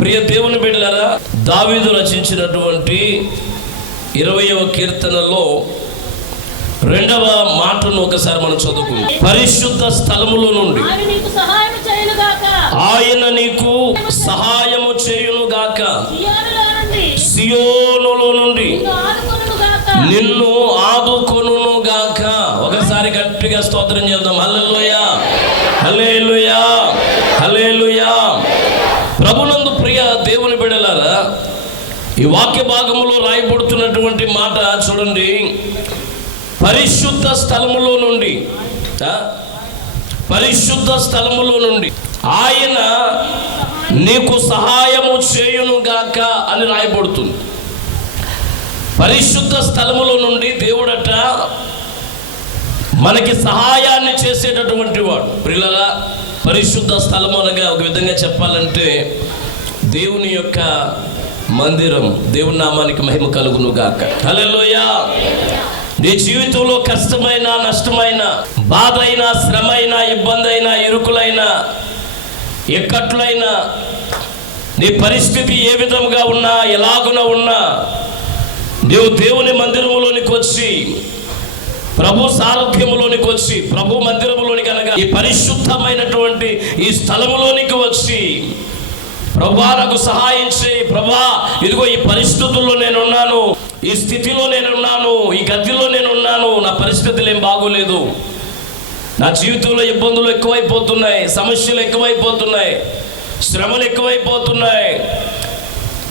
ప్రియ దేవుని బిడ్డలారా, దావీదు రచించినటువంటి 20వ కీర్తనలో 2వ మాటను ఒకసారి మనం చదువుకుందాం. పరిశుద్ధ స్థలములో నుండి ఆయన నీకు సహాయము చేయునుగాక, సియోనులో నుండి నిన్ను ఆదుకొనుగాక. ఒకసారి గట్టిగా స్తోత్రం చేద్దాం. హల్లెలూయా, హల్లెలూయా, హల్లెలూయా. ప్రభునందు ప్రియ దేవుని బిడ్డలారా, ఈ వాక్య భాగములో రాయబడుతున్నటువంటి మాట చూడండి. పరిశుద్ధ స్థలములో నుండి, పరిశుద్ధ స్థలములో నుండి ఆయన నీకు సహాయము చేయునుగాక అని రాయబడుతుంది. పరిశుద్ధ స్థలములో నుండి దేవుడట మనకి సహాయాన్ని చేసేటటువంటి వాడు. ప్రియులారా, పరిశుద్ధ స్థలము అనగా ఒక విధంగా చెప్పాలంటే దేవుని యొక్క మందిరం. దేవుని నామానికి మహిమ కలుగునుగాక. హల్లెలూయా. నీ జీవితంలో కష్టమైన, నష్టమైన, బాధ అయినా, శ్రమ అయినా, ఇబ్బంది అయినా, ఇరుకులైనా, ఎక్కట్లైనా, నీ పరిస్థితి ఏ విధంగా ఉన్నా, ఎలాగున ఉన్నా, నీవు దేవుని మందిరములోనికి వచ్చి, ప్రభు సారథ్యములోనికి వచ్చి, ప్రభు మందిరములోనికి అనగా ఈ పరిశుద్ధమైనటువంటి ఈ స్థలములోనికి వచ్చి, ప్రభా నాకు సహాయం చేయి, ప్రభా ఇదిగో ఈ పరిస్థితుల్లో నేనున్నాను, ఈ స్థితిలో నేనున్నాను, ఈ గదిలో నేనున్నాను, నా పరిస్థితులు ఏం బాగోలేదు, నా జీవితంలో ఇబ్బందులు ఎక్కువైపోతున్నాయి, సమస్యలు ఎక్కువైపోతున్నాయి, శ్రమలు ఎక్కువైపోతున్నాయి,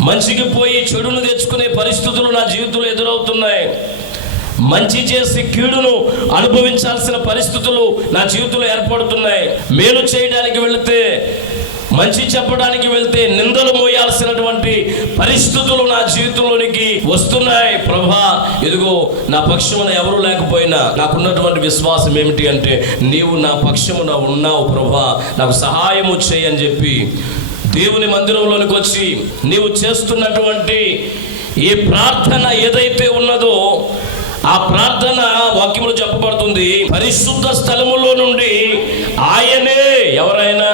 మంచికి పోయి చెడును తెచ్చుకునే పరిస్థితులు నా జీవితంలో ఎదురవుతున్నాయి, మంచి చేసి కీడును అనుభవించాల్సిన పరిస్థితులు నా జీవితంలో ఏర్పడుతున్నాయి, మేలు చేయడానికి వెళితే, మంచి చెప్పడానికి వెళ్తే నిందలు మోయాల్సినటువంటి పరిస్థితులు నా జీవితంలోనికి వస్తున్నాయి. ప్రభా ఇదిగో నా పక్షమున ఎవరు లేకపోయినా నాకున్నటువంటి విశ్వాసం ఏమిటి అంటే నీవు నా పక్షమున ఉన్నావు ప్రభా, నాకు సహాయము చేయని చెప్పి దేవుని మందిరంలోనికి వచ్చి నీవు చేస్తున్నటువంటి ఈ ప్రార్థన ఏదైతే ఉన్నదో ఆ ప్రార్థన వాక్యములో చెప్పబడుతుంది. పరిశుద్ధ స్థలములో నుండి ఆయనే, ఎవరైనా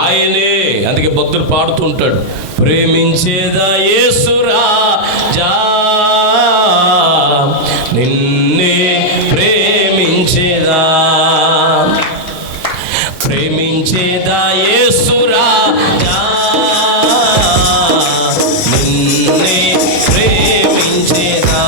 ఆయనే. అందుకే భక్తులు పాడుతుంటాడు, ప్రేమించేదా యేసు రాజా, నిన్నే ప్రేమించేదా, ప్రేమించేదా యేసు రాజా, నిన్నే ప్రేమించేదా,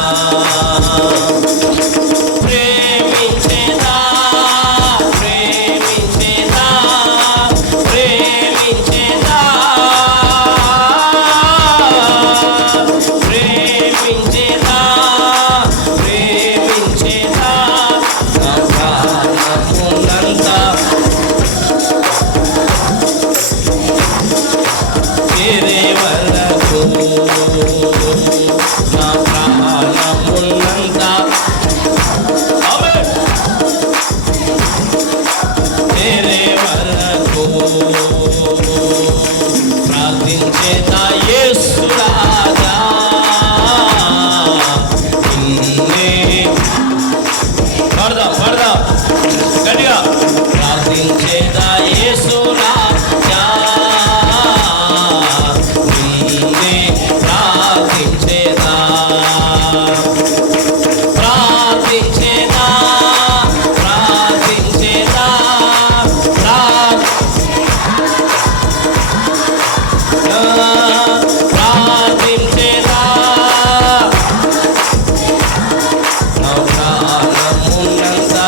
ప్రార్థించేదా యేసు రాజా, నిన్నే పాడదాం గట్టిగా, ప్రార్థించేదా యేసు రాజా, నిన్నే ప్రార్థించేదా, ప్రార్థించేదా, ప్రార్థించేదా, ప్రార్థించేదా, నా ప్రాణమున్నంతా,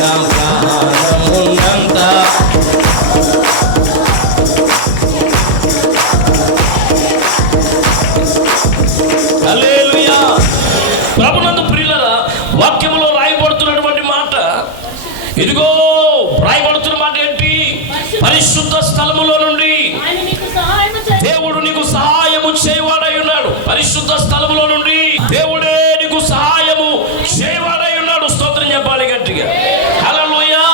నా ప్రాణమున్నంతా, హల్లెలూయా. ప్రభునందు ప్రియులారా, వాక్యములో రాయబడుతున్నటువంటి మాట ఇదిగో, రాయబడుతున్న మాట ఏంటి? పరిశుద్ధ స్థలములో నుండి దేవుడు నీకు సహాయము చేయవాడై ఉన్నాడు. పరిశుద్ధ స్థలములో నుండి దేవుడే నీకు సహాయము చేయవాడై ఉన్నాడు. స్తోత్రం చెప్పాలి గట్టిగా. హల్లెలూయా,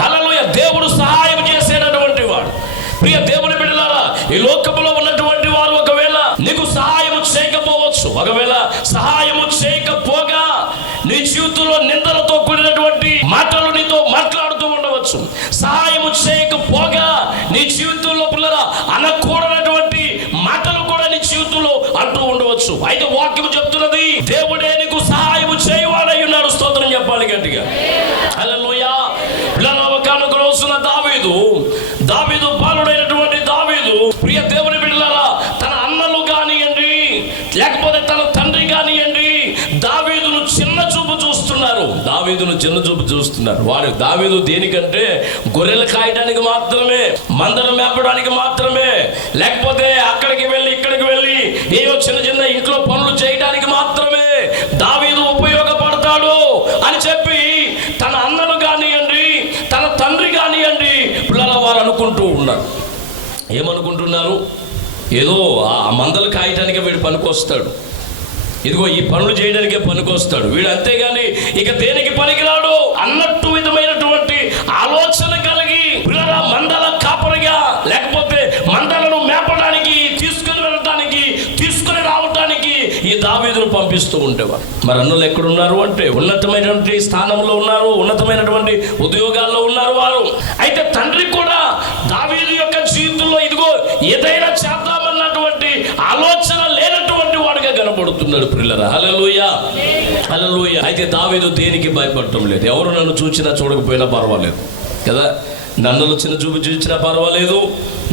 హల్లెలూయా. దేవుడు సహాయం చేసేటటువంటి వాడు. ప్రియ దేవుని బిడ్డలారా, ఈ లోకములో ఉన్నటువంటి వారు ఒకవేళ నీకు సహాయము చేయకపోవచ్చు, ఒకవేళ సహాయము చేయకపోగా నీ జీవితంలో నిందలతో కూడినటువంటి మాటలు నీతో మాట్లాడుతూ ఉండవచ్చు. సహాయము చేయకపోగా నీ జీవితంలో పిల్లరా అనకూడనటువంటి మాటలు కూడా నీ జీవితంలో అంటూ ఉండవచ్చు. అయితే వాక్యం చెప్తున్నది, దేవుడే నీకు సహాయము చేయవాడై ఉన్నాడు. స్తోత్రం చెప్పాలి గట్టిగా. హల్లెలూయా. పిల్లల ఒకానొక రోజున దావీదు బాలుడైనటువంటి దావీదు, ప్రియ దేవుని బిడ్డలారా, తన అన్నలు కానియండి లేకపోతే తన తండ్రి కానియండి దావీదును చిన్న చూపు చూస్తున్నారు. వాడు దావీదు దేనికంటే గొర్రెలు కాయడానికి మాత్రమే, మందరం మేపడానికి మాత్రమే, లేకపోతే అక్కడికి వెళ్ళి ఇక్కడికి వెళ్ళి ఏవో చిన్న ఇంట్లో పనులు చేయడానికి మాత్రమే దావీదు ఉపయోగపడతాడు అని చెప్పి తన అన్నలు కానియండి తన తండ్రి కానియండి పిల్లల వారు అనుకుంటూ ఉన్నారు. ఏమనుకుంటున్నారు? ఏదో ఆ మందలు కాయటానికే వీడు పనికొస్తాడు, ఇదిగో ఈ పనులు చేయడానికే పనికొస్తాడు వీడు, అంతేగాని ఇక దేనికి పనికిరాడు అన్నట్టు విధమైనటువంటి ఆలోచన కలిగి పిల్లల మందల కాపరిగా లేకపోతే మందలను మేపడానికి తీసుకుని వెళ్ళడానికి తీసుకుని రావడానికి ఈ దావీదును పంపిస్తూ ఉండేవారు. మరి అన్నలు ఎక్కడున్నారు అంటే ఉన్నతమైనటువంటి స్థానంలో ఉన్నారు, ఉన్నతమైనటువంటి ఉద్యోగాల్లో ఉన్నారు వారు. అయితే తండ్రి కూడా దావీదు యొక్క జీవితంలో ఇదిగో ఏదైనా చేద్దామన్నటువంటి ఆలోచన లేనటువంటి వాడుగా కనబడుతున్నాడు ప్రియులారా. హల్లెలూయా, హల్లెలూయా. అయితే దావీదు దేనికి భయపడటం లేదు. ఎవరు నన్ను చూసినా చూడకపోయినా పర్వాలేదు కదా, నన్ను చిన్న చూపు చూసినా పర్వాలేదు,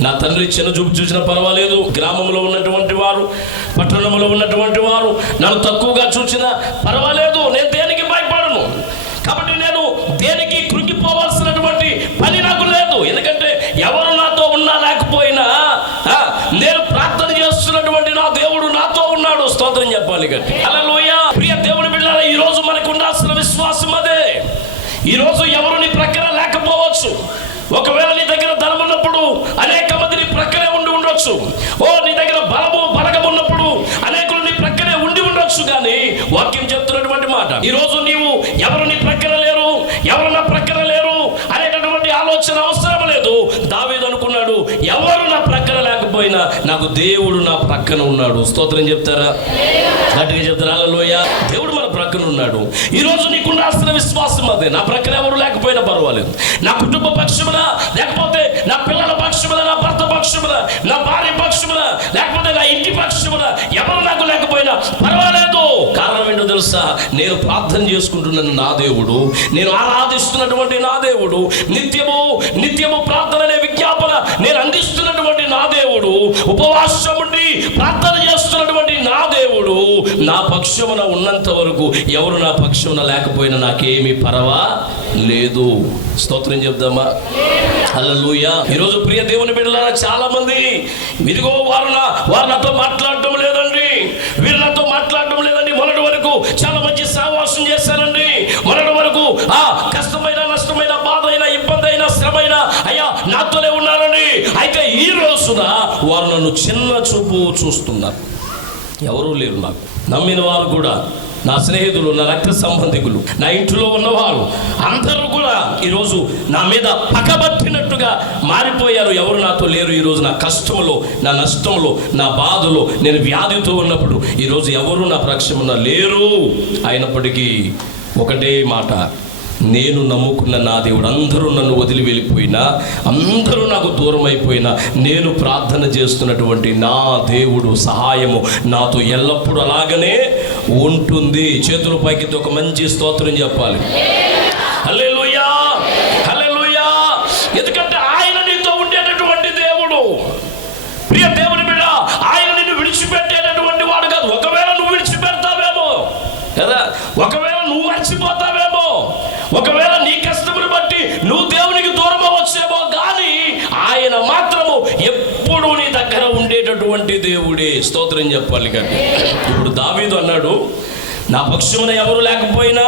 నా తండ్రి చిన్న చూపు చూసినా పర్వాలేదు, గ్రామంలో ఉన్నటువంటి వారు పట్టణంలో ఉన్నటువంటి వారు నన్ను తక్కువగా చూసినా పర్వాలేదు, నేను దేనికి భయపడను. కాబట్టి నేను దేనికి కృంగిపోవాల్సినటువంటి పని నాకు లేదు. ఎందుకంటే ఎవరు నాతో ఉన్నా లేకపోయినా నేను ప్రార్థన చేస్తున్నటువంటి నా దేవుడు నాతో ఉన్నాడు. స్తోత్రం చెప్పాలి గట్టి. హల్లెలూయా. ప్రియ దేవుని బిడ్డలారా, ఈ రోజు మనకు ఉండాల్సిన విశ్వాసం అదే. ఈ రోజు ఎవరు నీ ప్రక్కన లేకపోవచ్చు. ఒకవేళ నీ దగ్గర ధనం ఉన్నప్పుడు అనేక మంది నీ ప్రక్కనే ఉండి ఉండొచ్చు. నీ దగ్గర బలగం ఉన్నప్పుడు అనేకులు నీ ప్రక్కనే ఉండి ఉండొచ్చు. కానీ వాక్యం చెప్తున్నటువంటి మాట, ఈ రోజు నీవు ఎవరు నీ ప్రక్కన లేరు, ఎవరు నా ప్రక్కన లేరు అనేటటువంటి ఆలోచన అవసరం లేదు. దావీదు అనుకున్నాడు, ఎవరు నా ప్రక్కన లేకపోయినా నాకు దేవుడు నా ప్రక్కన ఉన్నాడు. స్తోత్రం చెప్తారా? గట్టిగా చెప్తారా? హల్లెలూయా. దేవుడు మన ప్రక్కన ఉన్నాడు. ఈ రోజు నీకు ఉండాల్సిన విశ్వాసం అదే. నా ప్రక్కన ఎవరు లేకపోయినా పర్వాలేదు, నా కుటుంబ పక్షమున లేకపోతే నా పిల్లల పక్షమున, నా భర్త పక్షమున, నా భార్య పక్షమున లేకపోతే నా ఇంటి పక్షమున ఎవరు నాకు లేకపోయినా పర్వాలేదు. కారణం ఏంటో తెలుసా? నేను ప్రార్థన చేసుకుంటున్నాను నా దేవుడు, నేను ఆరాధిస్తున్నటువంటి నా దేవుడు, నిత్యము ప్రార్థన అనే విజ్ఞాపన నేను అందిస్తున్నటువంటి నా దేవుడు, ఉపవాసం ఉండి ప్రార్థన చేస్తున్నటువంటి నా దేవుడు నా పక్షమున ఉన్నంత వరకు ఎవరు నా పక్షమున లేకపోయినా నాకేమీ పర్వా లేదు. స్తోత్రం చెప్దామా? హల్లెలూయా. ఈరోజు ప్రియ దేవుని బిడ్డలారా, చాలా మంది ఇదిగో వారు నాతో మాట్లాడటం లేదండి, వీరు నాతో మాట్లాడటం లేదండి, మొన్నటి వరకు చాలా మంచి సహవాసం చేశారండి, మొన్నటి వరకు కష్టమైన నష్టమైన బాధ అయినా ఇబ్బంది అయినా శ్రమ అయినా అయ్యా నాతోనే ఉన్నారండి. అయితే ఈ రోజున వారు నన్ను చిన్న చూపు చూస్తున్నారు. ఎవరూ లేరు నాకు నమ్మిన వారు కూడా, నా స్నేహితులు, నా రక్త సంబంధికులు, నా ఇంట్లో ఉన్నవారు అందరూ కూడా ఈరోజు నా మీద పగబట్టినట్టుగా మారిపోయారు. ఎవరు నాతో లేరు. ఈరోజు నా కష్టంలో, నా నష్టంలో, నా బాధలో, నేను వ్యాధితో ఉన్నప్పుడు ఈరోజు ఎవరు నా పక్షమున లేరు. అయినప్పటికీ ఒకటే మాట, నేను నమ్ముకున్న నా దేవుడు, అందరూ నన్ను వదిలి వెళ్ళిపోయినా, అందరూ నాకు దూరం అయిపోయినా, నేను ప్రార్థన చేస్తున్నటువంటి నా దేవుడు సహాయము నాతో ఎల్లప్పుడూ అలాగనే ఉంటుంది. చేతుల పైకి ఒక మంచి స్తోత్రం చెప్పాలి. హల్లెలూయా, హల్లెలూయా. ఎందుకంటే ఆయన నీతో ఉండేటటువంటి దేవుడు. ప్రియ దేవుని బిడ్డ, ఆయన నిన్ను విడిచిపెట్టేటటువంటి వాడు కాదు. ఒకవేళ నువ్వు విడిచిపెడతావేమో కదా, ఒకవేళ నువ్వు మర్చిపోతావేమో, ఒకవేళ నీ కష్టమును బట్టి నువ్వు దేవునికి దూరం అవ్వచ్చేమో, కానీ ఆయన మాత్రము ఎప్పుడు నీ దగ్గర ఉండేటటువంటి దేవుడే. స్తోత్రం చెప్పాలి. కానీ ఇప్పుడు దావీదు అన్నాడు, నా పక్షమున ఎవరు లేకపోయినా,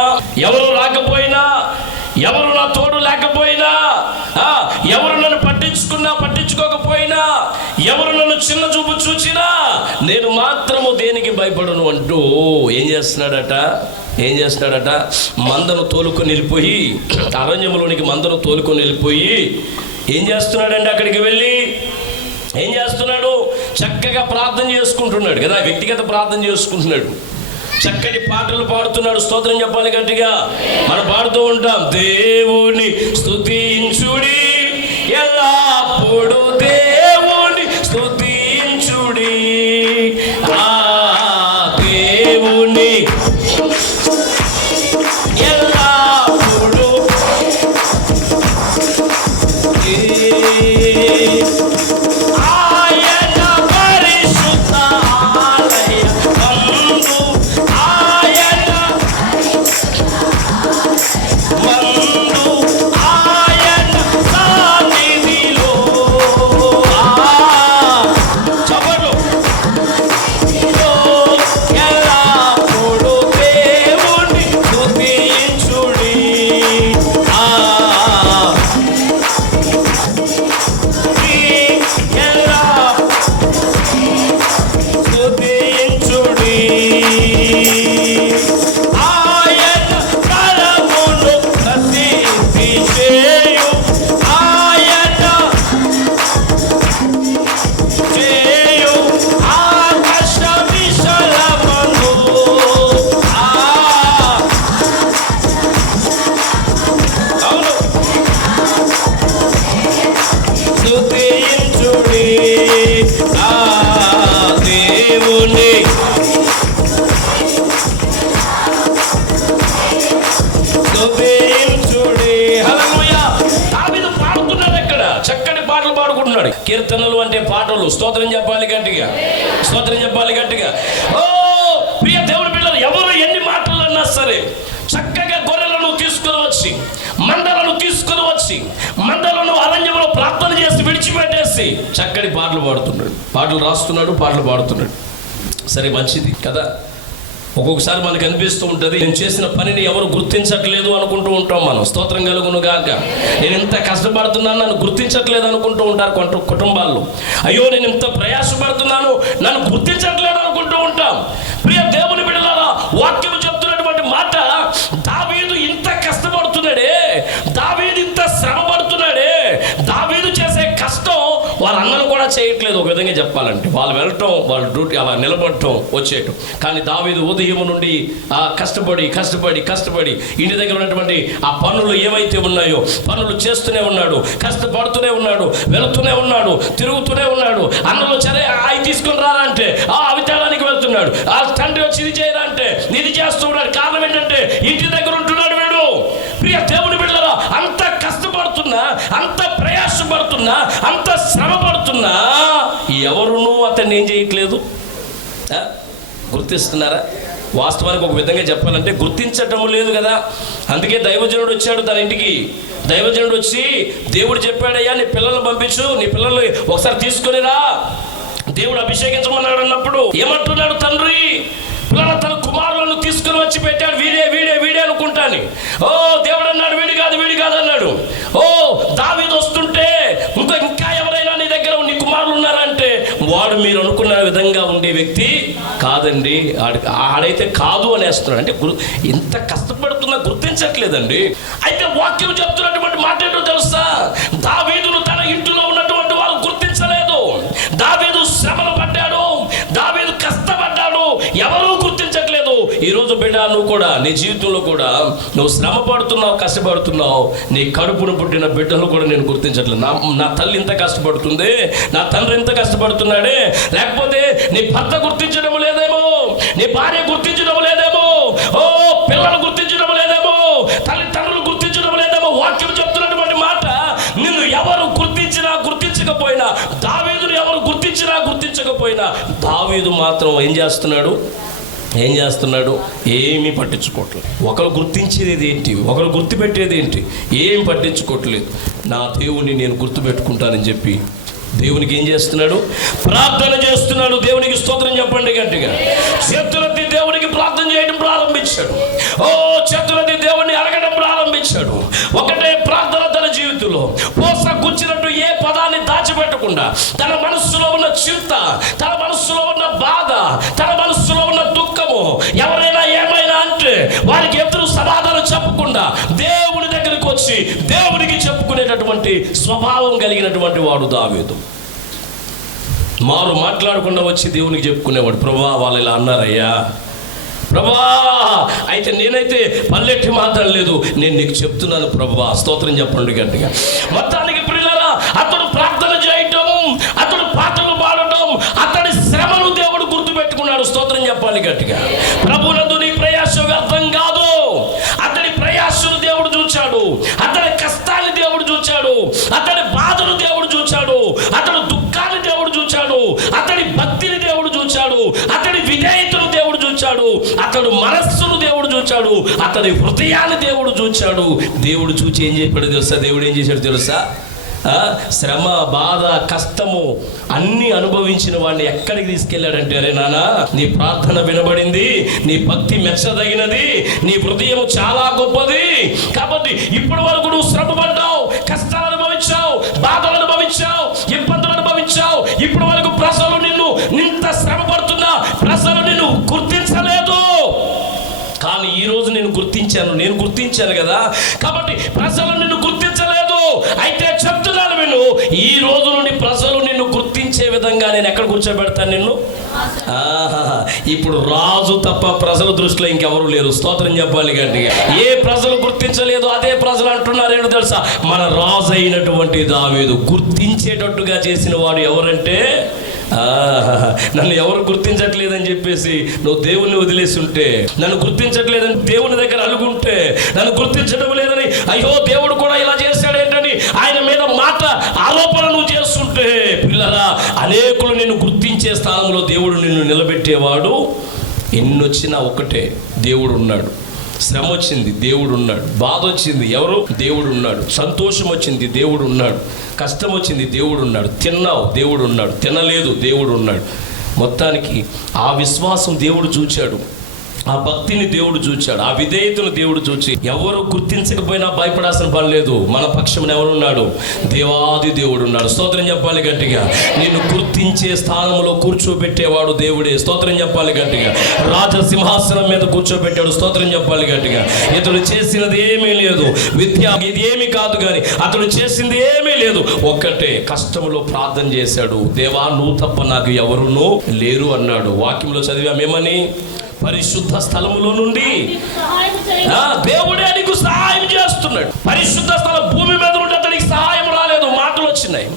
ఎవరు రాకపోయినా, ఎవరు నా తోడు లేకపోయినా, ఎవరు నన్ను పట్టించుకోకపోయినా, ఎవరు నన్ను చిన్న చూపు చూచినా నేను మాత్రము దేనికి భయపడను అంటూ ఏం చేస్తున్నాడట? మందను తోలుకొని వెళ్ళిపోయి, అరణ్యంలోనికి మందను తోలుకొని వెళ్ళిపోయి ఏం చేస్తున్నాడంటే అక్కడికి వెళ్ళి ఏం చేస్తున్నాడు? చక్కగా ప్రార్థన చేసుకుంటున్నాడు కదా, వ్యక్తిగత ప్రార్థన చేసుకుంటున్నాడు. చక్కటి పాటలు పాడుతున్నాడు. స్తోత్రం చెప్పాలి గట్టిగా. మనం పాడుతూ ఉంటాం, దేవుని స్తుతించుడి ఎల్లప్పుడు, దేవుని స్తుతించుడి, దేవుని ఎల్లప్పుడు ఆయన పరిశుద్ధ ఆలయమందు, ఆయన మందు, ఆయన సన్నిధిలో చప్పట్లు ఎల్లప్పుడు దేవుని స్తుతించుడి, స్తుతించుడి, ఆయన బలమును ప్రసిద్ధి చేయు, ఆయన చేయు ఆకాశ విశాలమందు, అవును స్తుతించుడి దేవుని స్తుతించుడి. హల్లెలూయా. దావీదు పాడుతున్నాడు అక్కడ, చక్కటి పాటలు పాడుకుంటున్నాడు. కీర్తనలు అంటే పాటలు. స్తోత్రం చెప్పాలి గట్టిగా, స్తోత్రం చెప్పాలి గట్టిగా. ఓ ప్రియ దేవుని పిల్లలు, ఎవరు ఎన్ని మాటలు అన్నా సరే చక్కగా గొర్రెలను తీసుకుని వచ్చి, మందలను తీసుకుని వచ్చి, మందలను అరణ్యంలో ప్రార్థన చేసి విడిచిపెట్టేసి చక్కటి పాటలు పాడుతున్నాడు, పాటలు రాస్తున్నాడు, పాటలు పాడుతున్నాడు. సరే, మంచిది కదా. ఒక్కొక్కసారి మనకు అనిపిస్తూ ఉంటుంది, నేను చేసిన పనిని ఎవరు గుర్తించట్లేదు అనుకుంటూ ఉంటాం మనం. స్తోత్రం కలుగును గాక. నేను ఇంత కష్టపడుతున్నాను, నన్ను గుర్తించట్లేదు అనుకుంటూ ఉంటారు కొంత కుటుంబాల్లో. అయ్యో, నేను ఇంత ప్రయాసపడుతున్నాను, నన్ను గుర్తించట్లేదు అనుకుంటూ ఉంటాం. ప్రియ దేవుని బిడ్డలారా, వాక్యం చెప్తున్నటువంటి మాట, దావీదు ఇంత కష్టపడుతున్నాడే, దావీదు ఇంత శ్రమ పడుతున్నాడే, దావీదు చేసే కష్టం వాళ్ళ అన్నలు కూడా చేయట్లేదు. ఒక విధంగా చెప్పాలంటే వాళ్ళు వెళ్ళటం, వాళ్ళ డ్యూటీ అలా నిలబడటం, వచ్చేయటం. కానీ దావీదు ఉదయం నుండి కష్టపడి కష్టపడి కష్టపడి ఇంటి దగ్గర ఉన్నటువంటి ఆ పనులు ఏవైతే ఉన్నాయో పనులు చేస్తూనే ఉన్నాడు, కష్టపడుతూనే ఉన్నాడు, వెళుతూనే ఉన్నాడు, తిరుగుతూనే ఉన్నాడు. అన్నలు సరే అవి తీసుకుని రాలంటే అవి తేడానికి వెళ్తున్నాడు. ఆ తండ్రి వచ్చి ఇది చేయరంటే ఇది చేస్తూ ఉన్నాడు. కారణం ఏంటంటే ఇంటి దగ్గర ఉంటున్నాడు వీడు. ప్రియ దేవుని బిడ్డలారా, అంత కష్టపడుతున్నా, అంత ప్రయాసపడుతున్నా, అంత శ్రమ పడుతున్నా ఎవరునూ అతన్ని ఏం చేయట్లేదు. గుర్తిస్తున్నారా? వాస్తవానికి ఒక విధంగా చెప్పాలంటే గుర్తించటం లేదు కదా. అందుకే దైవజనుడు వచ్చాడు తన ఇంటికి. దైవజనుడు వచ్చి దేవుడు చెప్పాడయ్యా, నీ పిల్లల్ని పంపించు, నీ పిల్లల్ని ఒకసారి తీసుకొని రా, దేవుడు అభిషేకించమన్నాడు అన్నప్పుడు ఏమంటున్నాడు తండ్రి? పిల్లల తన కుమారులను తీసుకుని వచ్చి పెట్టాడు. వీడే వీడే వీడే అనుకుంటాను. ఓ దేవుడు అన్నాడు, వీడి కాదు వీడి కాదు అన్నాడు. ఓ దావీదు వస్తుంటే ఇంకా ఎవరైనా నీ దగ్గర నీ కుమారులు ఉన్నారంటే వాడు మీరు అనుకున్న విధంగా ఉండే వ్యక్తి కాదండి, ఆడైతే కాదు అనేస్తున్నాడు. అంటే ఇంత కష్టపడుతున్నా గుర్తించట్లేదండి. అయితే వాక్యం చెప్తున్నటువంటి మాట ఏంటో తెలుసా? దావీదును తన ఇంటిలో ఉన్నటువంటి వాళ్ళు గుర్తించలేదు. దావీదు శ్రమలు పడ్డాడు, దావీదు కష్టపడ్డాడు, ఎవరూ గుర్తించట్లేదు. ఈరోజు బిడ్డ, నువ్వు కూడా నీ జీవితంలో కూడా నువ్వు శ్రమ పడుతున్నావు, కష్టపడుతున్నావు. నీ కడుపును పుట్టిన బిడ్డలు కూడా నేను గుర్తించట్లేదు. నా తల్లి ఇంత కష్టపడుతుంది, నా తండ్రి ఇంత కష్టపడుతున్నాడే. లేకపోతే నీ భర్త గుర్తించడం లేదేమో, నీ భార్య గుర్తించడం లేదేమో, ఓ పిల్లలు గుర్తించడం లేదేమో, తల్లిదండ్రులు గుర్తించడం లేదేమో. వాక్యం చెప్తున్నటువంటి మాట, నిన్ను ఎవరు గుర్తించినా గుర్తించకపోయినా, దావీదును ఎవరు గుర్తించినా గుర్తించకపోయినా, దావీదు మాత్రం ఏం చేస్తున్నాడు? ఏమీ పట్టించుకోవట్లేదు. ఒకరు గుర్తించేది ఏంటి, ఒకరు గుర్తుపెట్టేది ఏంటి, ఏం పట్టించుకోవట్లేదు. నా దేవుని నేను గుర్తుపెట్టుకుంటానని చెప్పి దేవునికి ఏం చేస్తున్నాడు? ప్రార్థన చేస్తున్నాడు. దేవునికి స్తోత్రం చెప్పండి గట్టిగా. చేతులెత్తి దేవునికి ప్రార్థన చేయడం ప్రారంభించాడు. ఓ చేతులెత్తి దేవుని అడగడం ప్రారంభించాడు. ఒకటే ప్రార్థన తన జీవితంలో పోస గుచ్చినట్టు ఏ పదాన్ని దాచిపెట్టకుండా, తన మనస్సులో ఉన్న చింత, తన మనస్సులో ఉన్న బాధ, తన మనస్సులో ఉన్న దుఃఖము ఎవరైనా ఏమైనా అంటే వారికి ఎదురు సమాధానం చెప్పకుండా దేవుని దగ్గరికి వచ్చి దేవునికి చెప్పుకునేటటువంటి స్వభావం కలిగినటువంటి వాడు దావీదు. మారు మాట్లాడకుండా వచ్చి దేవునికి చెప్పుకునేవాడు. ప్రభువా, వాళ్ళు ఇలా అన్నారయ్యా, ప్రభువా, అయితే నేనైతే పల్లెట్టి మాట్లాడలేదు, నేను నీకు చెప్తున్నాను ప్రభువా. స్తోత్రం చెప్పండి గట్టిగా. మొత్తానికి ప్రియులారా, అతడు ప్రార్థన చేయటం, అతడు పాటలు పాడటం, అతడి శ్రమను దేవుడు గుర్తుపెట్టుకున్నాడు. స్తోత్రం చెప్పాలి గట్టిగా. ప్రభునందు నీ ప్రయాస వ్యర్థం కాదు. అతడి ప్రయాసను దేవుడు చూచాడు, అతడి కష్టాన్ని దేవుడు చూచాడు, అతడి బాధను దేవుడు చూచాడు, అతడి దుఃఖాన్ని దేవుడు చూచాడు, అతడి భక్తిని దేవుడు చూచాడు, అతడి విధేయతను దేవుడు చూచాడు, అతడు మనస్సును దేవుడు చూచాడు, అతడి హృదయాన్ని దేవుడు చూచాడు. దేవుడు చూచి ఏం చెప్పాడు తెలుసా? దేవుడు ఏం చేశాడు తెలుసా? శ్రమ, బాధ, కష్టము అన్ని అనుభవించిన వాడిని ఎక్కడికి తీసుకెళ్ళాడంటే, అరే నాన్న, నీ ప్రార్థన వినబడింది, నీ భక్తి మెచ్చదగినది, నీ హృదయం చాలా గొప్పది, కాబట్టి ఇప్పటి వరకు నువ్వు శ్రమ పడ్డావు, కష్టాలు అనుభవించావు, బాధలు అనుభవించావు, ఇబ్బందులు అనుభవించావు. ఇప్పటి వరకు ప్రజలు నిన్ను ఇంత శ్రమ పడుతున్నా ప్రజలు నిన్ను గుర్తించలేదు, కానీ ఈ రోజు నేను గుర్తించాను కదా, కాబట్టి ప్రజలు నిన్ను గుర్తించలేదు. అయితే చెప్తున్నాను విను, ఈ రోజు నుండి ప్రజలు నిన్ను గుర్తించే విధంగా నేను ఎక్కడ కూర్చోబెడతాను నిన్ను? ఇప్పుడు రాజు తప్ప ప్రజల దృష్టిలో ఇంకెవరు లేరు. స్తోత్రం చెప్పాలి గట్టిగా. ఏ ప్రజలు గుర్తించలేదు అదే ప్రజలు అంటున్నారు. ఏంటో తెలుసా? మన రాజు అయినటువంటి దావీదు గుర్తించేటట్టుగా చేసిన వాడు ఎవరంటే, నన్ను ఎవరు గుర్తించట్లేదని చెప్పేసి నువ్వు దేవుణ్ణి వదిలేసి ఉంటే, నన్ను గుర్తించట్లేదని దేవుని దగ్గర అలుగుంటే, నన్ను గుర్తించడం లేదని అయ్యో దేవుడు కూడా ఇలా చేశాడేంటని ఆయన మీద మాట ఆరోపణ నువ్వు చేస్తుంటే, పిల్లరా, అనేకులు నిన్ను గుర్తించే స్థానంలో దేవుడు నిన్ను నిలబెట్టేవాడు. ఎన్నొచ్చినా ఒకటే, దేవుడు ఉన్నాడు. శ్రమ వచ్చింది, దేవుడు ఉన్నాడు. బాధ వచ్చింది, ఎవరు? దేవుడు ఉన్నాడు. సంతోషం వచ్చింది, దేవుడు ఉన్నాడు. కష్టం వచ్చింది, దేవుడు ఉన్నాడు. తిన్నావు, దేవుడు ఉన్నాడు. తినలేదు, దేవుడు ఉన్నాడు. మొత్తానికి ఆ విశ్వాసం దేవుడు చూచాడు, ఆ భక్తిని దేవుడు చూచాడు, ఆ విధేయతను దేవుడు చూచి ఎవరు గుర్తించకపోయినా భయపడాల్సిన పని లేదు. మన పక్షమున ఎవరున్నాడు? దేవాది దేవుడు ఉన్నాడు. స్తోత్రం చెప్పాలి గట్టిగా. నిన్ను గుర్తించే స్థానంలో కూర్చోబెట్టేవాడు దేవుడే. స్తోత్రం చెప్పాలి గట్టిగా. రాజసింహాసనం మీద కూర్చోబెట్టాడు. స్తోత్రం చెప్పాలి గట్టిగా. ఇతడు చేసినది ఏమీ లేదు, విద్య ఇది ఏమీ కాదు, కానీ అతడు చేసింది ఏమీ లేదు. ఒక్కటే, కష్టంలో ప్రార్థన చేశాడు. దేవా, నువ్వు తప్ప నాకు ఎవరునూ లేరు అన్నాడు. వాక్యంలో చదివామేమని? పరిశుద్ధ స్థలములో నుండి దేవుడే నీకు సహాయం చేస్తున్నాడు. పరిశుద్ధ స్థలం, భూమి మీద నుండి అతనికి సహాయం రాలేదు, మాటలు వచ్చినాయి.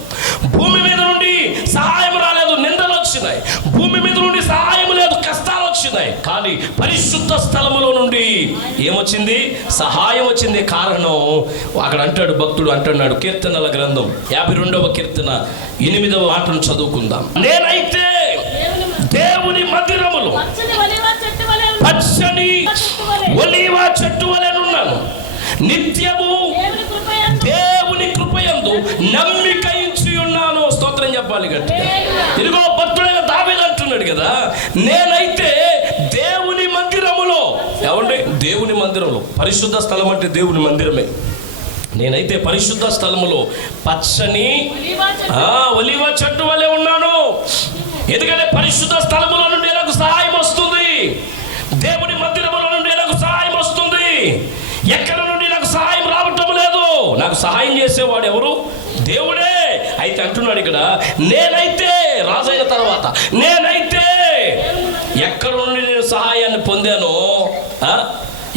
భూమి మీద నుండి సహాయం రాలేదు, నిందలు వచ్చినాయి. భూమి మీద నుండి సహాయం లేదు, కష్టాలు వచ్చినాయి. కానీ పరిశుద్ధ స్థలములో నుండి ఏమొచ్చింది? సహాయం వచ్చింది. కారణం అక్కడ అంటాడు, భక్తుడు అంటున్నాడు, కీర్తనల గ్రంథం 52వ కీర్తన 8వ మాటను చదువుకుందాం. నేనైతే దేవుని మందిరములో పచ్చని ఒలీవ చెట్టు వలెనున్నాను, నిత్యము దేవుని కృపయందు నమ్మికయించి ఉన్నాను. స్తోత్రం చెప్పాలి గట్టిగా. ఇదిగో భక్తుడైన దావీదు అంటున్నాడు కదా, నేనైతే దేవుని మందిరములో. ఏమండి? దేవుని మందిరంలో. పరిశుద్ధ స్థలం అంటే దేవుని మందిరమే. నేనైతే పరిశుద్ధ స్థలములో పచ్చని ఒలీవ చెట్టు వలె ఉన్నాను. ఎందుకంటే పరిశుద్ధ స్థలములో నుండి నాకు సహాయం వస్తుంది, దేవుని మందిరములో నుండి నాకు సహాయం వస్తుంది. ఎక్కడ నుండి నాకు సహాయం రావటం లేదు. నాకు సహాయం చేసేవాడు ఎవరు? దేవుడే. అయితే అంటున్నాడు ఇక్కడ, నేనైతే, రాజైన తర్వాత నేనైతే ఎక్కడ నుండి నేను సహాయాన్ని పొందానో,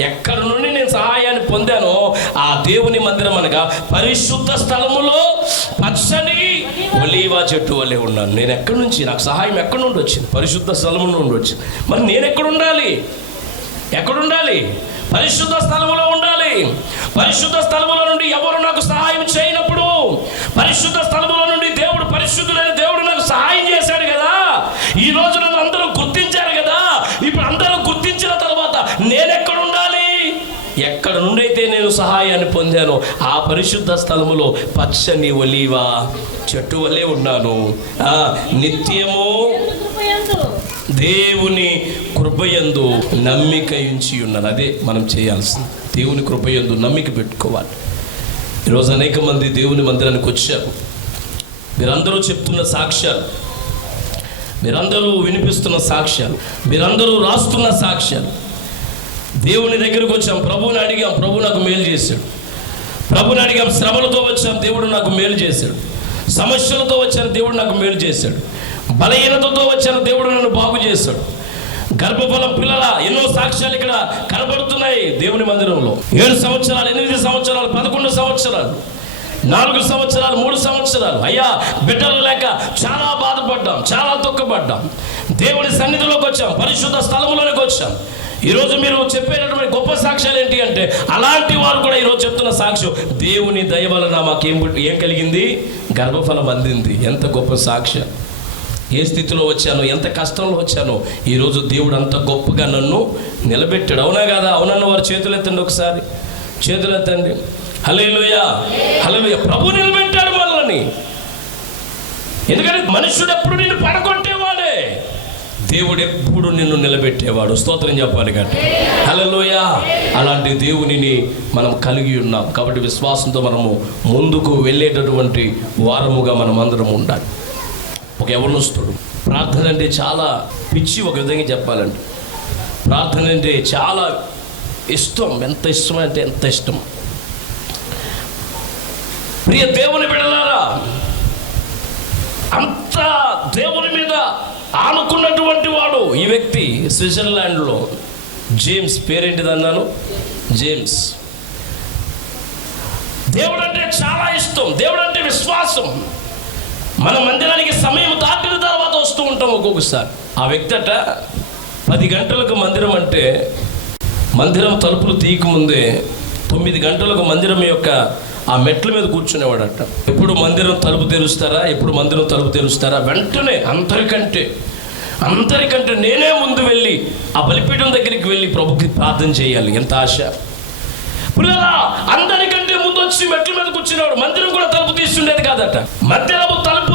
ఎక్కడ నుండి నేను సహాయాన్ని పొందానో ఆ దేవుని మందిరం అనగా పరిశుద్ధ స్థలములో పచ్చని ఒలీవ చెట్టు వలె ఉన్నాను. నేను ఎక్కడి నుంచి, నాకు సహాయం ఎక్కడి నుండి వచ్చింది? పరిశుద్ధ స్థలము నుండి వచ్చింది. మరి నేను ఎక్కడుండాలి? పరిశుద్ధ స్థలములో ఉండాలి. పరిశుద్ధ స్థలములో నుండి ఎవరు నాకు సహాయం చేయనప్పుడు, పరిశుద్ధ స్థలములో నుండి దేవుడు, పరిశుద్ధుడైన దేవుడు నాకు సహాయం చేశాడు కదా. ఈ రోజు నన్ను అందరూ గుర్తించారు కదా. ఇప్పుడు అందరూ గుర్తించిన తర్వాత నేనెక్కడ ఉండాలి? ఎక్కడ నుండి అయితే నేను సహాయాన్ని పొందానో ఆ పరిశుద్ధ స్థలములో పచ్చని ఒలీవ చెట్టు వలె ఉన్నాను. నిత్యము దేవుని కృపయందు నమ్మిక ఉంచి ఉన్నాను. అదే మనం చేయాల్సింది. దేవుని కృపయందు నమ్మిక పెట్టుకోవాలి. ఈరోజు అనేక మంది దేవుని మందిరానికి వచ్చారు. మీరందరూ చెప్తున్న సాక్ష్యాలు, మీరందరూ వినిపిస్తున్న సాక్ష్యాలు, మీరందరూ రాస్తున్న సాక్ష్యాలు. దేవుని దగ్గరకు వచ్చాం, ప్రభువుని అడిగాం, ప్రభు నాకు మేలు చేశాడు. ప్రభుని అడిగాం, శ్రమలతో వచ్చాం, దేవుడు నాకు మేలు చేశాడు. సమస్యలతో వచ్చాను, దేవుడు నాకు మేలు చేశాడు. బలహీనతతో వచ్చాను, దేవుడు నన్ను బాగు చేశాడు. గర్భఫలం పిల్లల ఎన్నో సాక్ష్యాలు ఇక్కడ కనబడుతున్నాయి దేవుని మందిరంలో. 7 సంవత్సరాలు, 8 సంవత్సరాలు, 11 సంవత్సరాలు, 4 సంవత్సరాలు, 3 సంవత్సరాలు అయ్యా బిడ్డలు లేక చాలా బాధపడ్డాం, చాలా దుఃఖపడ్డాం. దేవుని సన్నిధిలోకి వచ్చాం, పరిశుద్ధ స్థలంలోకి వచ్చాం. ఈరోజు మీరు చెప్పేటటువంటి గొప్ప సాక్ష్యాలు ఏంటి అంటే, అలాంటి వారు కూడా ఈరోజు చెప్తున్న సాక్ష్యం, దేవుని దయ వలన మాకేం కలిగింది, గర్భఫలం అందింది. ఎంత గొప్ప సాక్ష్యం! ఏ స్థితిలో వచ్చానో, ఎంత కష్టంలో వచ్చానో, ఈరోజు దేవుడు అంత గొప్పగా నన్ను నిలబెట్టాడు. అవునా కదా? అవునన్న వారు చేతులు ఎత్తండి, ఒకసారి చేతులు ఎత్తండి. హల్లెలూయా, హల్లెలూయా. ప్రభు నిలబెట్టాడు మనల్ని. ఎందుకంటే మనుషుడు ఎప్పుడు నిన్ను పడగొట్టేవాడే, దేవుడు ఎప్పుడు నిన్ను నిలబెట్టేవాడు. స్తోత్రం చెప్పాలి కాబట్టి. హల్లెలూయా. అలాంటి దేవునిని మనం కలిగి ఉన్నాం కాబట్టి విశ్వాసంతో మనము ముందుకు వెళ్ళేటటువంటి వారముగా మనం అందరం ఉండాలి. ఒక యవ్వనస్తుడు ప్రార్థన అంటే చాలా పిచ్చి, ఒక విధంగా చెప్పాలంటే ప్రార్థన అంటే చాలా ఇష్టం. ఎంత ఇష్టం అంటే ఎంత ఇష్టం. ప్రియ దేవుని బిడ్డలారా, అంత దేవుని మీద ఆనుకున్నటువంటి వాడు ఈ వ్యక్తి. స్విట్జర్లాండ్లో జేమ్స్, పేరేంటిది అన్నాను, జేమ్స్. దేవుడు అంటే చాలా ఇష్టం, దేవుడు అంటే విశ్వాసం. మన మందిరానికి సమయం దాటిన తర్వాత వస్తూ ఉంటాం ఒక్కొక్కసారి. ఆ వ్యక్తి అట 10 గంటలకు మందిరం అంటే, మందిరం తలుపులు తీయకముందే 9 గంటలకు మందిరం యొక్క ఆ మెట్ల మీద కూర్చునేవాడట. ఎప్పుడు మందిరం తలుపు తెరుస్తారా, ఎప్పుడు మందిరం తలుపు తెరుస్తారా, వెంటనే అందరికంటే నేనే ముందు వెళ్ళి ఆ బలిపీఠం దగ్గరికి వెళ్ళి ప్రభుకి ప్రార్థన చేయాలి. ఎంత ఆశ! పిల్లలా, అందరికంటే ముందు వచ్చి మెట్ల మీద కూర్చున్నాడు. మందిరం కూడా తలుపు తీస్తుండేది కాదట. మందిరము తలుపు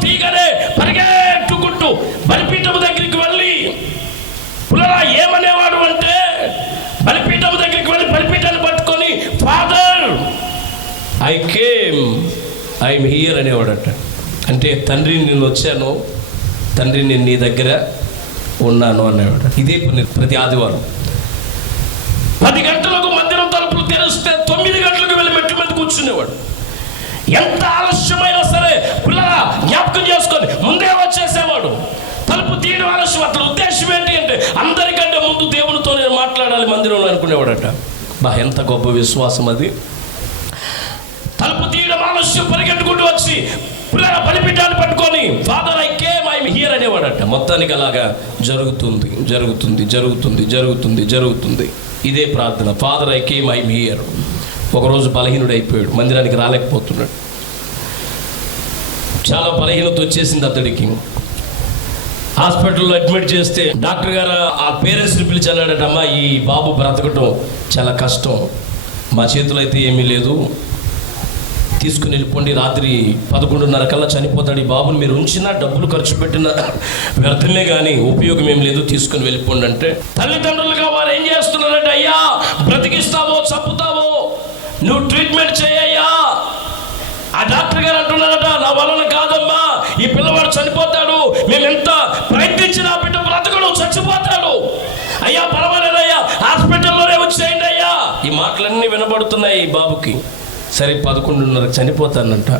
తీయగానే పరిగెట్టుకుంటూ బలిపీఠం దగ్గరికి వెళ్ళి, పిల్లలా ఏమనేవాడు అంటే, బలిపీఠం దగ్గరికి వెళ్ళి బలిపీఠాన్ని పట్టుకొని, ఫాదర్ ఐఎమ్ హియర్ అనేవాడట. అంటే తండ్రి నేను వచ్చాను, తండ్రి నేను నీ దగ్గర ఉన్నాను అనేవాడు. ఇదే ప్రతి ఆదివారం 10 గంటలకు మందిరం తలుపులు తెరిస్తే 9 గంటలకు వెళ్ళి మెట్ల మీద కూర్చునేవాడు. ఎంత ఆలస్యమైనా సరే పిల్లల జ్ఞాపకం చేసుకొని ముందే వచ్చేసేవాడు. తలుపు తీయడం ఆలస్యం. అతని ఉద్దేశం ఏంటి అంటే, అందరికంటే ముందు దేవునితో నేను మాట్లాడాలి మందిరంలో అనుకునేవాడట. ఎంత గొప్ప విశ్వాసం అది. తలుపు తీయడం ఆలస్యం, పరిగెట్టుకుంటూ వచ్చి పిల్లల బలిపీఠాన్ని పట్టుకొని, ఫాదర్ ఐఎమ్ హియర్ అనేవాడట. మొత్తానికి అలాగా జరుగుతుంది. ఇదే ప్రార్థన, ఫాదర్ ఐఎమ్ హియర్. ఒకరోజు బలహీనుడు అయిపోయాడు, మందిరానికి రాలేకపోతున్నాడు. చాలా బలహీనత వచ్చేసింది అతడికి. హాస్పిటల్లో అడ్మిట్ చేస్తే డాక్టర్ గారు ఆ పేరెంట్స్ని పిలిచి అన్నాడట, అమ్మా ఈ బాబు బ్రతకటం చాలా కష్టం, మా చేతిలో అయితే ఏమీ లేదు, తీసుకుని వెళ్ళిపోండి, రాత్రి 11:30 కల్లా చనిపోతాడు ఈ బాబుని, మీరు ఉంచినా డబ్బులు ఖర్చు పెట్టిన వ్యర్థమే కానీ ఉపయోగం ఏం లేదు, తీసుకుని వెళ్ళిపోండి అంటే, తల్లిదండ్రులుగా వారు ఏం చేస్తున్నారంటే, అయ్యా బ్రతికిస్తావో చంపుతావో నువ్వు ట్రీట్మెంట్ చేయయ్యా. ఆ డాక్టర్ గారు అంటున్నారట, నా వలన కాదమ్మా, ఈ పిల్లవాడు చనిపోతాడు, మేము ఎంత ప్రయత్నించినా బిడ్డ బ్రతకడు, చచ్చిపోతాడు, అయ్యా పర్వాలేదయ్యా హాస్పిటల్లోనే వచ్చేయండి అయ్యా. ఈ మాటలన్నీ వినబడుతున్నాయి ఈ బాబుకి. సరే 11:30 చనిపోతానంట.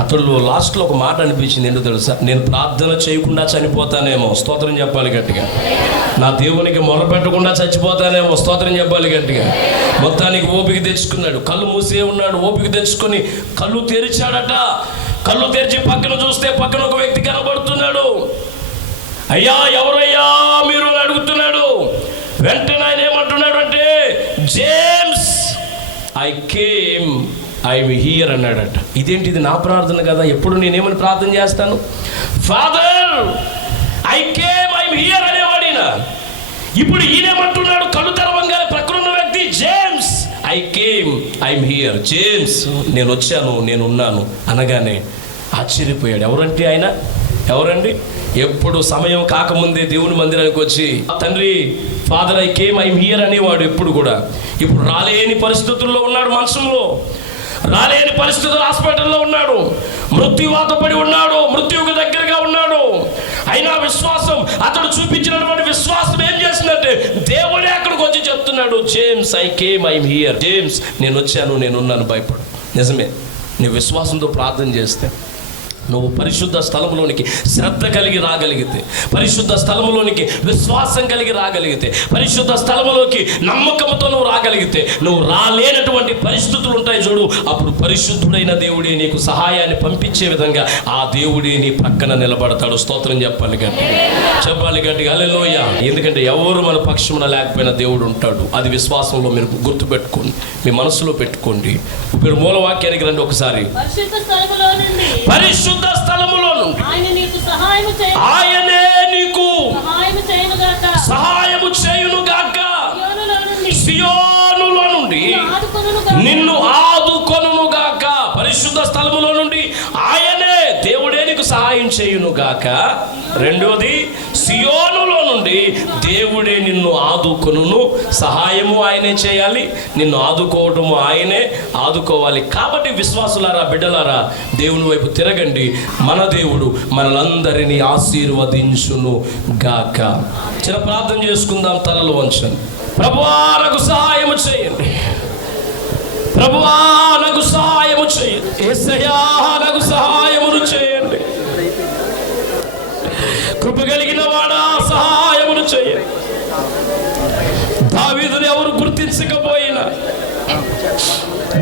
అతడు లాస్ట్లో ఒక మాట అనిపించింది, ఏంటో తెలుసా, నేను ప్రార్థన చేయకుండా చనిపోతానేమో, స్తోత్రం చెప్పాలి గట్టిగా. నా దేవునికి మొరపెట్టకుండా చచ్చిపోతానేమో, స్తోత్రం చెప్పాలి గట్టిగా. మొత్తానికి ఓపిక తెచ్చుకున్నాడు. కళ్ళు మూసే ఉన్నాడు, ఓపిక తెచ్చుకొని కళ్ళు తెరిచాడట. కళ్ళు తెరిచి పక్కన చూస్తే పక్కన ఒక వ్యక్తి కనబడుతున్నాడు. అయ్యా ఎవరయ్యా మీరు అని అడుగుతున్నాడు. వెంటనే ఆయన ఏమంటున్నాడు అంటే, జేమ్స్ ఐఎమ్ హియర్ అన్నాడట. ఇదేంటిది నా ప్రార్థన కదా, ఎప్పుడు నేనేమని ప్రార్థన చేస్తాను, ఫాదర్ ఐఎమ్ హియర్ అనేవాడినా. ఇప్పుడు ఈయనేమంటున్నాడు, కళ్ళు తెరవంగానే ప్రక్కన ఉన్న వ్యక్తి, జేమ్స్ ఐఎమ్ హియర్, జేమ్స్ నేను వచ్చాను, నేను ఉన్నాను అనగానే ఆశ్చర్యపోయాడు. ఎవరంటే ఆయన, ఎవరండి? ఎప్పుడు సమయం కాకముందే దేవుని మందిరానికి వచ్చి తండ్రి ఫాదర్ ఐఎమ్ హియర్ అనేవాడు ఎప్పుడు కూడా. ఇప్పుడు రాలేని పరిస్థితుల్లో ఉన్నాడు, మంచంలో రాలేని పరిస్థితుల్లో హాస్పిటల్లో ఉన్నాడు, మృత్యువాత పడి ఉన్నాడు, మృత్యువుకు దగ్గరగా ఉన్నాడు. అయినా విశ్వాసం, అతడు చూపించినటువంటి విశ్వాసం ఏం చేసిందంటే, దేవుడే అక్కడికి వచ్చి చెప్తున్నాడు, జేమ్స్ ఐఎమ్ హియర్, జేమ్స్ నేను వచ్చాను, నేనున్నాను, భయపడు. నిజమే, నీ విశ్వాసంతో ప్రార్థన చేస్తే నువ్వు పరిశుద్ధ స్థలంలోనికి శ్రద్ధ కలిగి రాగలిగితే, పరిశుద్ధ స్థలంలోనికి విశ్వాసం కలిగి రాగలిగితే, పరిశుద్ధ స్థలంలోకి నమ్మకంతో నువ్వు రాగలిగితే, నువ్వు రాలేనటువంటి పరిస్థితులు ఉంటాయి చూడు, అప్పుడు పరిశుద్ధుడైన దేవుడే నీకు సహాయాన్ని పంపించే విధంగా ఆ దేవుడే నీ పక్కన నిలబడతాడు. స్తోత్రం చెప్పాలి గట్టిగా హల్లెలూయా. ఎందుకంటే ఎవరు మన పక్షమున లేకపోయినా దేవుడు ఉంటాడు. అది విశ్వాసంలో మీరు గుర్తుపెట్టుకోండి, మీ మనసులో పెట్టుకోండి. ఇప్పుడు మూలవాక్యానికి రండి ఒకసారి. పరిశుద్ధ స్థలములో నుండి ఆయనే నీకు సహాయము చేయునుగాక, సియోనులో నుండి నిన్ను ఆదుకొనుగాక. పరిశుద్ధ స్థలములో నుండి ఆయనే దేవుడే నీకు సహాయం చేయునుగాక. రెండోది, సియోనులో నుండి దేవుడే నిన్ను ఆదుకొనును. సహాయము ఆయనే చేయాలి, నిన్ను ఆదుకోవటము ఆయనే ఆదుకోవాలి. కాబట్టి విశ్వాసులారా, బిడ్డలారా, దేవుని వైపు తిరగండి. మన దేవుడు మనలందరినీ ఆశీర్వదించును గాక. చిన్న ప్రార్థన చేసుకుందాం. తలలు వంచండి. ప్రభువా నాకు సహాయము చేయండి, ప్రభువా నాకు సహాయము చేయండి, యేసయ్యా నాకు సహాయమును చేయండి. కృప కలిగిన వాడా సహాయమును చేయండి. దావీదుని ఎవరు గుర్తించకపోయినా,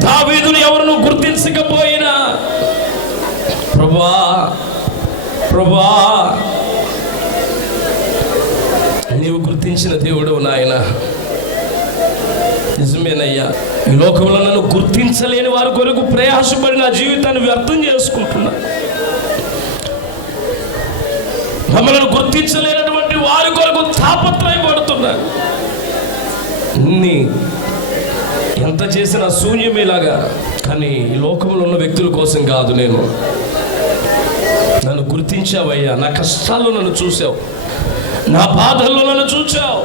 దావీదుని ఎవరు గుర్తించకపోయినా, ప్రభువా ప్రభువా నీవు గుర్తించిన దేవుడు నాయన. నిజమేనయ్యా, ఈ లోకంలో నన్ను గుర్తించలేని వారి కొరకు ప్రయాసపడి నా జీవితాన్ని వ్యర్థం చేసుకుంటున్నా. మమ్మల్ని గుర్తించలేనటువంటి వారి కొరకు తాపత్రయపడుతున్నా. ఎంత చేసినా శూన్యమేలాగా. కానీ ఈ లోకంలో ఉన్న వ్యక్తుల కోసం కాదు, నన్ను గుర్తించావయ్యా. నా కష్టాల్లో నన్ను చూసావు, నా బాధల్లో నన్ను చూచావు,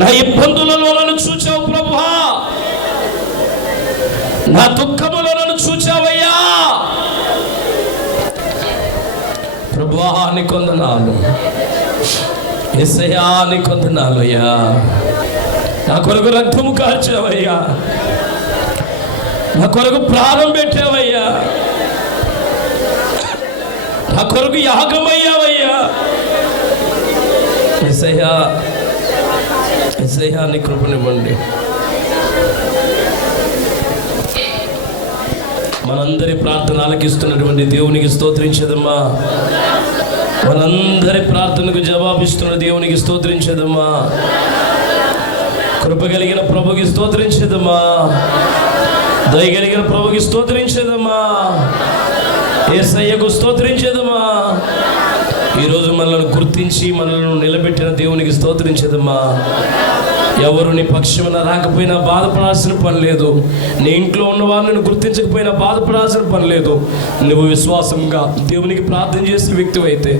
నా ఇబ్బందులలో నన్ను చూచావు ప్రభువా, నా దుఃఖములో నన్ను చూచావయ్యా. ప్రభువా నీకు వందనాలు, యేసయ్యా నీకు వందనాలు అయ్యా. నా కొరకు రక్తము కార్చావయ్యా, నా కొరకు ప్రాణం పెట్టావయ్యా, నా కొరకు యాగమయ్యావయ్యా. యేసయ్యా యేసయ్యా నీ కృపనివ్వండి. మనందరి ప్రార్థన ఆలకిస్తున్నటువంటి దేవునికి స్తోత్రించదమ్మా. మనందరి ప్రార్థనకు జవాబిస్తున్న దేవునికి స్తోత్రించదమ్మా. కృప కలిగిన ప్రభుకి స్తోత్రించదమ్మా. దయగలిగిన ప్రభుకి స్తోత్రించదమ్మా. యేసయ్యకు స్తోత్రించదమ్మా. ఈరోజు మనల్ని గుర్తించి మనల్ని నిలబెట్టిన దేవునికి స్తోత్రించదమ్మా. ఎవరు నీ పక్షమున రాకపోయినా బాధపడాల్సిన పని లేదు. నీ ఇంట్లో ఉన్న వారిని గుర్తించకపోయినా బాధపడాల్సిన పని లేదు. నువ్వు విశ్వాసంగా దేవునికి ప్రార్థన చేసిన వ్యక్తి అయితే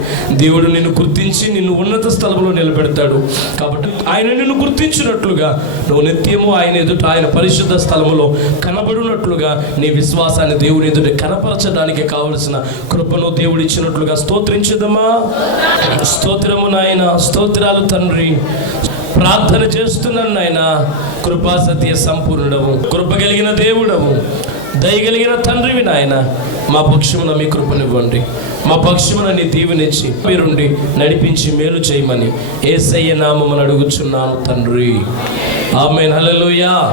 దేవుడు నిన్ను గుర్తించి నిన్ను ఉన్నత స్థలంలో నిలబెడతాడు. కాబట్టి ఆయన నిన్ను గుర్తించినట్లుగా నువ్వు నిత్యము ఆయన ఎదుట, ఆయన పరిశుద్ధ స్థలంలో కనబడినట్లుగా నీ విశ్వాసాన్ని దేవుని ఎదుట కనపరచడానికి కావలసిన కృపను దేవుడు ఇచ్చినట్లుగా స్తోత్రించదమ్మా. స్తోత్రము నాయన, స్తోత్రాలు తండ్రి. ప్రార్థన చేస్తున్నాను నాయన. కృపా సత్య సంపూర్ణుడవు, కృప కలిగిన దేవుడవు, దయగలిగిన తండ్రివి నాయన. మా పక్షమున మీ కృపనివ్వండి, మా పక్షమున నీ దీవెనిచ్చి మీరుండి నడిపించి మేలు చేయమని యేసయ్య నామమున అడుగుచున్నాను తండ్రి. ఆమేన్. హల్లెలూయా.